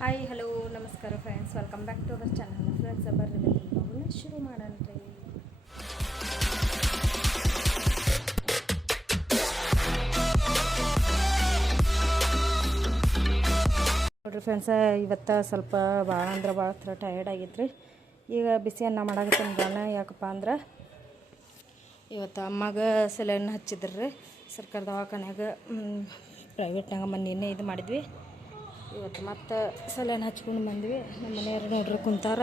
Hi hello ನಮಸ್ಕಾರ friends, welcome back to our channel. Friends ಬರ್ರಿ ನಾವು ಶುರು ಮಾಡೋಣ ರೀ. ನೋಡಿರಿ ಫ್ರೆಂಡ್ಸ, ಇವತ್ತು ಸ್ವಲ್ಪ ಭಾಳ ಅಂದ್ರೆ ಭಾಳ ಟಯರ್ಡ್ ಆಗಿತ್ತು ರೀ. ಈಗ ಬಿಸಿ ಅನ್ನ ಮಾಡಾಕತ್ತೀನಿ ಗಾಣ. ಯಾಕಪ್ಪ ಅಂದ್ರೆ ಇವತ್ತು ಅಮ್ಮಗೆ ಸೆಲೆನ್ ಹಚ್ಚಿದ್ರಿ ರೀ ಸರ್ಕಾರ ದವಾಖಾನ್ಯಾಗ. ಪ್ರೈವೇಟ್ನಾಗ ಮೊನ್ನೆ ಇದು ಮಾಡಿದ್ವಿ. ಇವತ್ತು ಮತ್ತೆ ಸೆಲೆನ್ ಹಚ್ಕೊಂಡು ಬಂದ್ವಿ. ನಮ್ಮ ಮನೆಯವ್ರು ನೋಡ್ರಿ ಕುಂತಾರ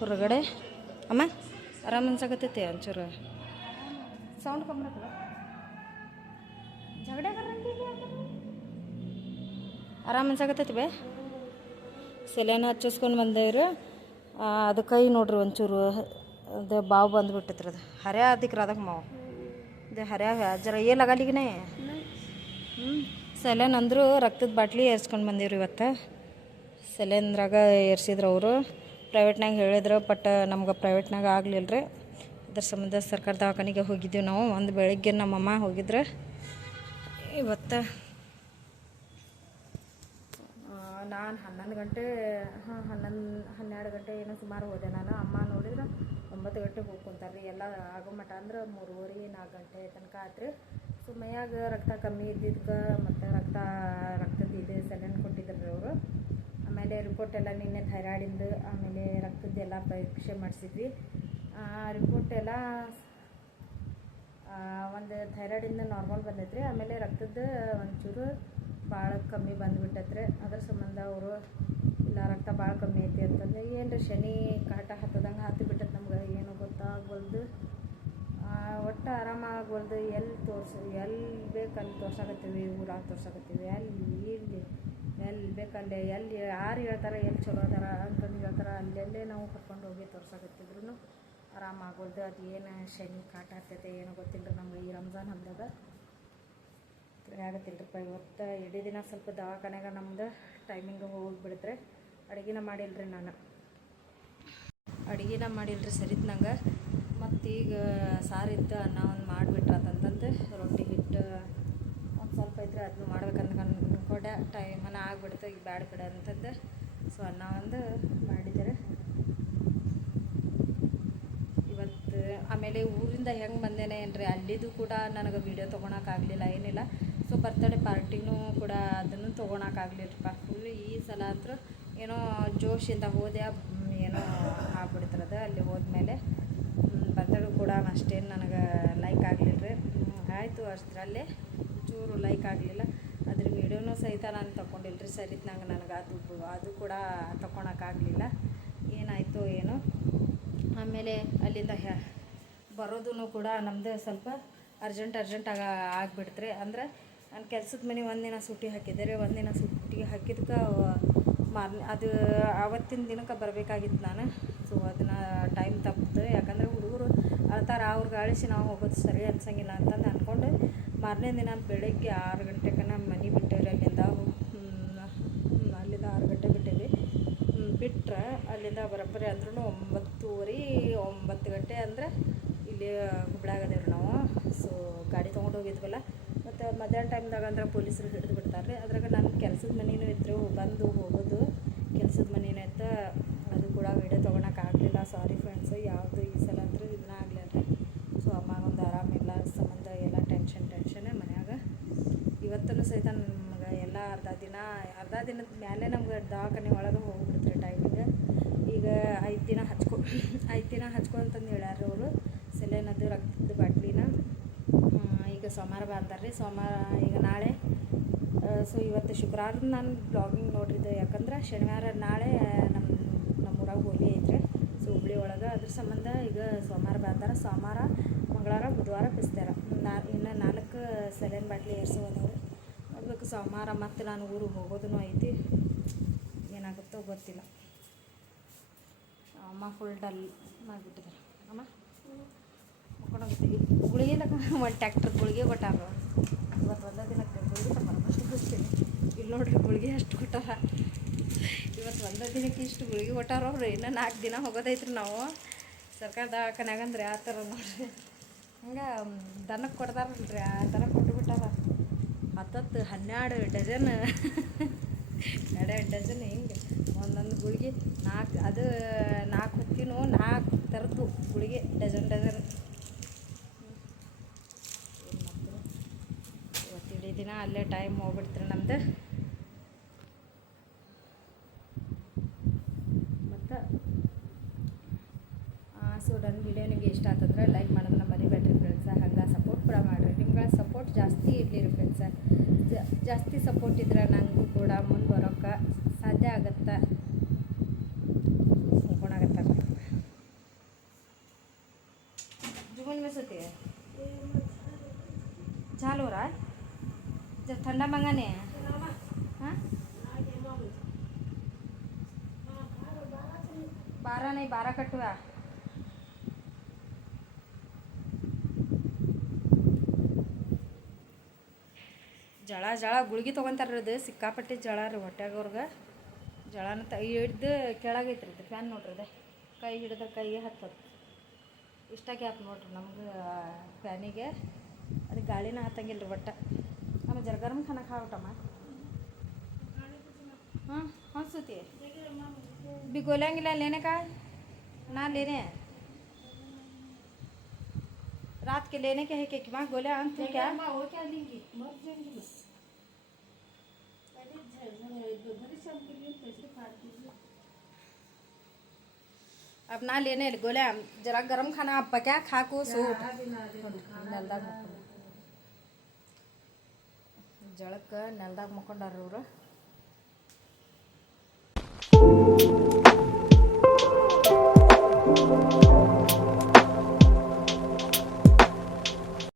ಹೊರಗಡೆ. ಅಮ್ಮ ಆರಾಮ ಅನ್ಸಾಕತ್ತೈತಿ ಒಂಚೂರು ಸೌಂಡ್ ಕಮ್ಮಿ ಜಗಡೆ ಆರಾಮ ಅನ್ಸಾಕತ್ತೈತಿ ಬೇ. ಸೆಲೆನ್ ಹಚ್ಚಿಸ್ಕೊಂಡು ಬಂದೇವ್ರಿ. ಅದು ಕೈ ನೋಡ್ರಿ ಒಂಚೂರು ಅದು ಬಾವು ಬಂದುಬಿಟ್ಟೈತ್ರಿ. ಅದು ಹರ್ಯ ಅದಕ್ರಿ ಅದಕ್ಕೆ ಮಾವು ಇದು ಹರ್ಯ ಜರ ಏಲಾಗಲಿಗನೇ. ಸೆಲೆನ್ ಅಂದರು ರಕ್ತದ ಬಾಟ್ಲಿ ಏರ್ಸ್ಕೊಂಡು ಬಂದೀವ್ರಿ ಇವತ್ತು. ಸೆಲೆನ್ದ್ರಾಗ ಏರ್ಸಿದ್ರು ಅವರು. ಪ್ರೈವೇಟ್ನಾಗ ಹೇಳಿದ್ರು, ಬಟ್ ನಮ್ಗೆ ಪ್ರೈವೇಟ್ನಾಗ ಆಗಲಿಲ್ಲ ರೀ. ಅದ್ರ ಸಂಬಂಧ ಸರ್ಕಾರ ದವಾಖಾನೆಗೆ ಹೋಗಿದ್ದೀವಿ ನಾವು. ಒಂದು ಬೆಳಗ್ಗೆ ನಮ್ಮಮ್ಮ ಹೋಗಿದ್ರೆ. ಇವತ್ತು ನಾನು 11 ಗಂಟೆ 12 ಗಂಟೆ ಏನೋ ಸುಮಾರು ಹೋದೆ ನಾನು. ಅಮ್ಮ ನೋಡಿದ್ರೆ 9 ಗಂಟೆಗೆ ಹೋಗಿ ಕುಂತಾರೆ. ಎಲ್ಲ ಆಗೋ ಮಟ್ಟ ಅಂದ್ರೆ 3:30-4 ಗಂಟೆ ತನಕ ಆತ್ರಿ. ಸೊ ಮೈಯಾಗ ರಕ್ತ ಕಮ್ಮಿ ಇದ್ದಿದ್ದಕ್ಕೆ ಮತ್ತು ರಕ್ತದ ಇದು ಸೆಲೆನ್ ಕೊಟ್ಟಿದ್ರು ಅವರು. ಆಮೇಲೆ ರಿಪೋರ್ಟ್ ಎಲ್ಲ ನಿನ್ನೆ ಥೈರಾಯ್ಡಿಂದು, ಆಮೇಲೆ ರಕ್ತದ್ದೆಲ್ಲ ಪರೀಕ್ಷೆ ಮಾಡಿಸಿದ್ವಿ. ರಿಪೋರ್ಟ್ ಎಲ್ಲ ಒಂದು ಥೈರಾಯ್ಡಿಂದ ನಾರ್ಮಲ್ ಬಂದೈತ್ರಿ. ಆಮೇಲೆ ರಕ್ತದ್ದು ಒಂಚೂರು ಭಾಳ ಕಮ್ಮಿ ಬಂದುಬಿಟ್ಟತ್ರಿ. ಅದ್ರ ಸಂಬಂಧ ಅವರು ಇಲ್ಲ ರಕ್ತ ಭಾಳ ಕಮ್ಮಿ ಐತಿ ಅಂತಂದ್ರೆ, ಏನು ರೀ ಶನಿ ಕಾಟ ಹತ್ತದಂಗೆ ಹತ್ತಿ ಬಿಟ್ಟೈತೆ ನಮ್ಗೆ. ಏನು ಗೊತ್ತಾಗ್ಬಲ್ದು, ಒಟ್ಟು ಆರಾಮಾಗ್ಬಲ್ದು. ಎಲ್ಲಿ ಬೇಕಲ್ಲಿ ತೋರ್ಸಾಕತ್ತೀವಿ, ಊರಾಗ ತೋರ್ಸಾಕತ್ತೀವಿ, ಎಲ್ಲಿ ಬೇಕಲ್ಲೇ, ಎಲ್ಲಿ ಯಾರು ಹೇಳ್ತಾರೆ ಎಲ್ಲಿ ಚಲೋ ಅದಾರ ಅಂತಂದು ಹೇಳ್ತಾರೆ ಅಲ್ಲೆಲ್ಲೇ ನಾವು ಕರ್ಕೊಂಡು ಹೋಗಿ ತೋರ್ಸಾಕತ್ತಿದ್ರು ಆರಾಮಾಗ್ಬಲ್ದು. ಅದು ಏನು ಶನಿ ಕಾಟ ಹತ್ತೈತೆ ಏನೋ ಗೊತ್ತಿಲ್ಲ ನಮ್ಗೆ. ಈ ರಂಜಾನ್ ಹಬ್ಬದಾಗ ಆಗತ್ತಿಲ್ಲರಿಪ್ಪ. ಇವತ್ತು ಇಡೀ ದಿನ ಸ್ವಲ್ಪ ದವಾಖಾನೆಗೆ ನಮ್ದು ಟೈಮಿಂಗ್ ಹೋಗಿಬಿಡಿದ್ರೆ. ಅಡುಗೆನ ಮಾಡಿಲ್ರಿ ನಾನು, ಅಡುಗೆನ ಮಾಡಿಲ್ರಿ ಸರಿತ್ ನಂಗೆ. ಮತ್ತೀಗ ಸಾರಿತ್ತು ಅನ್ನ ಒಂದು ಮಾಡಿಬಿಟ್ರಂತಂದು ರೊಟ್ಟಿ ಹಿಟ್ಟು ಒಂದು ಸ್ವಲ್ಪ ಇದ್ರೆ ಅದನ್ನು ಮಾಡ್ಬೇಕಂತ ಅನ್ಕೊಂಡೆ. ಟೈಮನ್ನ ಆಗಿಬಿಡ್ತು ಈಗ ಬ್ಯಾಡ ಕಡೆ ಅಂತಂದು. ಸೊ ಅನ್ನ ಒಂದು ಮಾಡಿದ್ದಾರೆ ಇವತ್ತು. ಆಮೇಲೆ ಊರಿಂದ ಹೆಂಗೆ ಬಂದೇನೆ ಏನ್ರಿ, ಅಲ್ಲಿದ್ದು ಕೂಡ ನನಗೆ ವೀಡಿಯೋ ತೊಗೊಳಕ್ಕಾಗಲಿಲ್ಲ, ಏನಿಲ್ಲ. ಸೊ ಬರ್ತಡೇ ಪಾರ್ಟಿನೂ ಕೂಡ ಅದನ್ನು ತೊಗೊಳಕ್ಕಾಗಲಿಲ್ಲಪ್ಪ. ಫುಲ್ ಈ ಸಲ ಅಂತೂ ಏನೋ ಜೋಶಿಂದ ಹೋದೆ, ಏನೋ ಆಗ್ಬಿಡ್ತಿರೋದು. ಅಲ್ಲಿ ಹೋದ್ಮೇಲೆ ಬರ್ತಡೇ ಕೂಡ ಅಷ್ಟೇನು ನನಗೆ ಲೈಕ್ ಆಗಲಿಲ್ಲ ರೀ. ಆಯಿತು ಅಷ್ಟರಲ್ಲೇ ಚೂರು ಲೈಕ್ ಆಗಲಿಲ್ಲ. ಅದ್ರ ವೀಡಿಯೋನೂ ಸಹಿತ ನಾನು ತೊಗೊಂಡಿಲ್ಲ ರೀ ಸರಿತ್ ನಂಗೆ. ನನಗೆ ಅದು ಕೂಡ ತೊಗೊಳಕ್ಕಾಗಲಿಲ್ಲ. ಏನಾಯಿತು ಏನೋ. ಆಮೇಲೆ ಅಲ್ಲಿಂದ ಬರೋದೂ ಕೂಡ ನಮ್ಮದು ಸ್ವಲ್ಪ ಅರ್ಜೆಂಟ್ ಆಗಿಬಿಡ್ತ್ರಿ. ಅಂದ್ರೆ ನಾನು ಕೆಲ್ಸದ ಮನೆ ಒಂದಿನ ಸುಟ್ಟಿ ಹಾಕಿದ್ದೆ ರೀ. ಒಂದಿನ ಸುಟ್ಟಿ ಹಾಕಿದ್ಕೆ ಅದು ಆವತ್ತಿನ ದಿನಕ್ಕೆ ಬರಬೇಕಾಗಿತ್ತು ನಾನು. ಸೊ ಅದನ್ನು ಟೈಮ್ ತಪ್ಪಿತು. ಯಾಕಂದರೆ ಹುಡುಗರು ಅಳ್ತಾರ, ಅವ್ರಿಗೆ ಅಳಿಸಿ ನಾವು ಹೋಗೋದು ಸರಿ ಅನ್ಸಂಗಿಲ್ಲ ಅಂತಂದು ಅಂದ್ಕೊಂಡು ಮಾರನೇ ದಿನ ಬೆಳಗ್ಗೆ 6 ಗಂಟೆಗೆ ನಮ್ಮ ಮನೆ ಬಿಟ್ಟೇವ್ರಿ. ಅಲ್ಲಿಂದ 6 ಗಂಟೆ ಬಿಟ್ಟೇವಿ. ಬಿಟ್ಟರೆ ಅಲ್ಲಿಂದ ಬರೋಬ್ಬರಿ ಅಂದ್ರೂ 9:30-9 ಗಂಟೆ ಅಂದರೆ ಇಲ್ಲಿ ಹುಬ್ಳಾಗದೇವ್ರಿ ನಾವು. ಸೊ ಗಾಡಿ ತೊಗೊಂಡು ಹೋಗಿದ್ವಲ್ಲ. ಮತ್ತು ಮಧ್ಯಾಹ್ನ ಟೈಮ್ದಾಗ ಅಂದ್ರೆ ಪೊಲೀಸರು ಹಿಡಿದು ಬಿಡ್ತಾರೆ ರೀ. ಅದ್ರಾಗ ನನ್ನ ಕೆಲಸದ ಮನೆಯೂ ಇತ್ತು, ಬಂದು ಹೋಗೋದು ಕೆಲಸದ ಮನೆಯೂ ಇತ್ತು. ಅದು ಕೂಡ ವೀಡಿಯೋ ತೊಗೊಳಕ್ಕಾಗಲಿಲ್ಲ. Sorry friends. ಯಾವುದು ಈ ಸಲ ಅಂದ್ರೆ ಇದನ್ನ ಆಗಲಿಲ್ಲ ರೀ. ಸೊ ಅಮ್ಮಗೊಂದು ಆರಾಮಿಲ್ಲ ಸಂಬಂಧ ಎಲ್ಲ ಟೆನ್ಷನ್ನೇ ಮನ್ಯಾಗ. ಇವತ್ತೂ ಸಹಿತ ನಮ್ಗೆ ಎಲ್ಲ ಅರ್ಧ ದಿನದ ಮೇಲೆ ನಮ್ಗೆ ದವಾಖಾನೆ ಒಳಗೆ ಹೋಗ್ಬಿಡ್ತಾರೆ ಟೈಮಿಗೆ. ಈಗ 5 ದಿನ ಹಚ್ಕೊ ಅಂತಂದು ಹೇಳ್ಯಾರ ಅವರು ಸೆಲೆನದು ರಕ್ತದ ಬಾಟ್ಲಿನ. ಈಗ ಸೋಮವಾರ ಬಂದಾರ ರೀ. ಸೋಮವಾರ ಈಗ ನಾಳೆ. ಸೊ ಇವತ್ತು ಶುಕ್ರವಾರ ನಾನು ಬ್ಲಾಗಿಂಗ್ ನೋಡ್ರಿದ್ದೆ. ಯಾಕಂದ್ರೆ ಶನಿವಾರ ನಾಳೆ ನಮ್ಮೂರಾಗ ಹೋಲಿ ಐತ್ರಿ. ಸೊ ಹುಬ್ಳಿ ಒಳಗೆ. ಅದ್ರ ಸಂಬಂಧ ಈಗ ಸೋಮವಾರ ಬಂದಾರ. ಸೋಮವಾರ ಮಂಗಳವಾರ ಬುಧವಾರ ಬಿಸ್ತಾರ. ಇನ್ನು 4 ಸೆಲೆನ್ ಬಾಟ್ಲಿ ಏರ್ಸೋದವ್ರು ನೋಡ್ಬೇಕು. ಸೋಮವಾರ ಮತ್ತು ನಾನು ಊರಿಗೆ ಹೋಗೋದೂ ಐತಿ. ಏನಾಗುತ್ತೋ ಗೊತ್ತಿಲ್ಲ. ಅಮ್ಮ ಫುಲ್ ಡಲ್ ಮಾಡಿಬಿಟ್ಟಿದ್ದಾರೆ. ಅಮ್ಮ ಮುಕ್ಕೊಂಡೋಗುತ್ತೆ. ಗುಳಿಗೆ ಒಂದು ಟ್ಯಾಕ್ಟ್ರದ ಗುಳಿಗೆ ಕೊಟ್ಟಾರ. ಇವತ್ತು ಒಂದೇ ದಿನಕ್ಕೆ ಗುಳಿಗೆ ತಗೊಂಡು ಬಿಡ್ತೀನಿ. ಇಲ್ಲಿ ನೋಡ್ರಿ ಗುಳಿಗೆ ಅಷ್ಟು ಕೊಟ್ಟಾರ. ಇವತ್ತು ಒಂದೇ ದಿನಕ್ಕೆ ಇಷ್ಟು ಗುಳಿಗೆ ಕೊಟ್ಟಾರ ಅವ್ರು. ಇನ್ನೂ 4 ದಿನ ಹೋಗೋದೈತ್ರಿ ನಾವು ಸರ್ಕಾರ ದವಾಖಾನ್ಯಾಗಂದ್ರೆ ಆ ಥರ ನೋಡ್ರಿ. ಹಂಗೆ ದನಕ್ಕೆ ಕೊಡ್ತಾರಲ್ರಿ, ಆ ಥರ ಕೊಟ್ಟುಬಿಟ್ಟಾರ. 10-12 ಡಜನ್ ಎರಡು ಡಜನ್ ಹಿಂಗೆ ಒಂದೊಂದು ಗುಳಿಗೆ ನಾಲ್ಕು ಹೊತ್ತಿನೂ 4 ಥರದ್ದು ಗುಳಿಗೆ ಡಜನ್ ಏನು ಮಾಡ್ತಾರೆ ಇವತ್ತು ಇಡೀ ದಿನ ಅಲ್ಲೇ ಟೈಮ್ ಹೋಗ್ಬಿಡ್ತೀರಿ ನಮ್ದು. ಮತ್ತು ಸೊ ನನ್ನ ವಿಡಿಯೋ ನಿಮಗೆ ಇಷ್ಟ ಆಗ್ತಂದ್ರೆ ಲೈಕ್ ಮಾಡೋದನ್ನ ಮರಿಬೇಡ್ರಿ ಫ್ರೆಂಡ್ಸ. ಹಂಗೆ ಸಪೋರ್ಟ್ ಕೂಡ ಮಾಡಿರಿ. ನಿಮ್ಗೆ ಸಪೋರ್ಟ್ ಜಾಸ್ತಿ ಇರಲಿ ರೀ ಫ್ರೆಂಡ್ಸ. ಜಾಸ್ತಿ ಸಪೋರ್ಟ್ ಇದ್ರೆ ನನಗೂ ಕೂಡ ಮುಂದೆ ಬರೋಕ್ಕೆ ಸಾಧ್ಯ ಆಗುತ್ತೆ. ಹೋಗೋಣಾಗತ್ತಲ್ಲ जुगन में सोते हैं झाल हो रहा है जब ठंडा मंगाने हैं. हाँ 12 नहीं 12 कटुआ. ಜಳ ಗುಳಿಗೆ ತೊಗೊತಾರ್ರಿ. ಸಿಕ್ಕಾಪಟ್ಟೆ ಜಳ ರೀ ಹೊಟ್ಯಾಗ ಅವ್ರಿಗೆ. ಜಳನ ಹಿಡ್ದು ಕೆಳಗೈತ್ರಿ ಇದು ಫ್ಯಾನ್ ನೋಡ್ರಿ. ಅದೇ ಕೈ ಹಿಡಿದ್ರೆ ಕೈಗೆ ಹತ್ತದ ಇಷ್ಟ ಗ್ಯಾಪ್ ನೋಡ್ರಿ ನಮ್ಗೆ ಫ್ಯಾನಿಗೆ. ಅದಕ್ಕೆ ಗಾಳಿನ ಹತ್ತಂಗಿಲ್ಲ ರೀ ಒಟ್ಟು. ಆಮೇಲೆ ಜರ ಗರಂ ಖಾನ ಖಾವಟಮ್ಮ. हाँ हाँ सोती है भी गोलियाँ गिला लेने का ना लेने हैं. रात के लेने के है कि वहाँ गोलियाँ तू क्या हो क्या लेंगी मर जाएंगी बस. अब ना लेने गोलियाँ जरा गरम खाना आप पका खा को सूट ನೆಲ್ದಾಗ ಜಳಕ್ಕೆ ನೆಲ್ದಾಗ ಮಕ್ಕೊಂಡಾರ ಅವರು.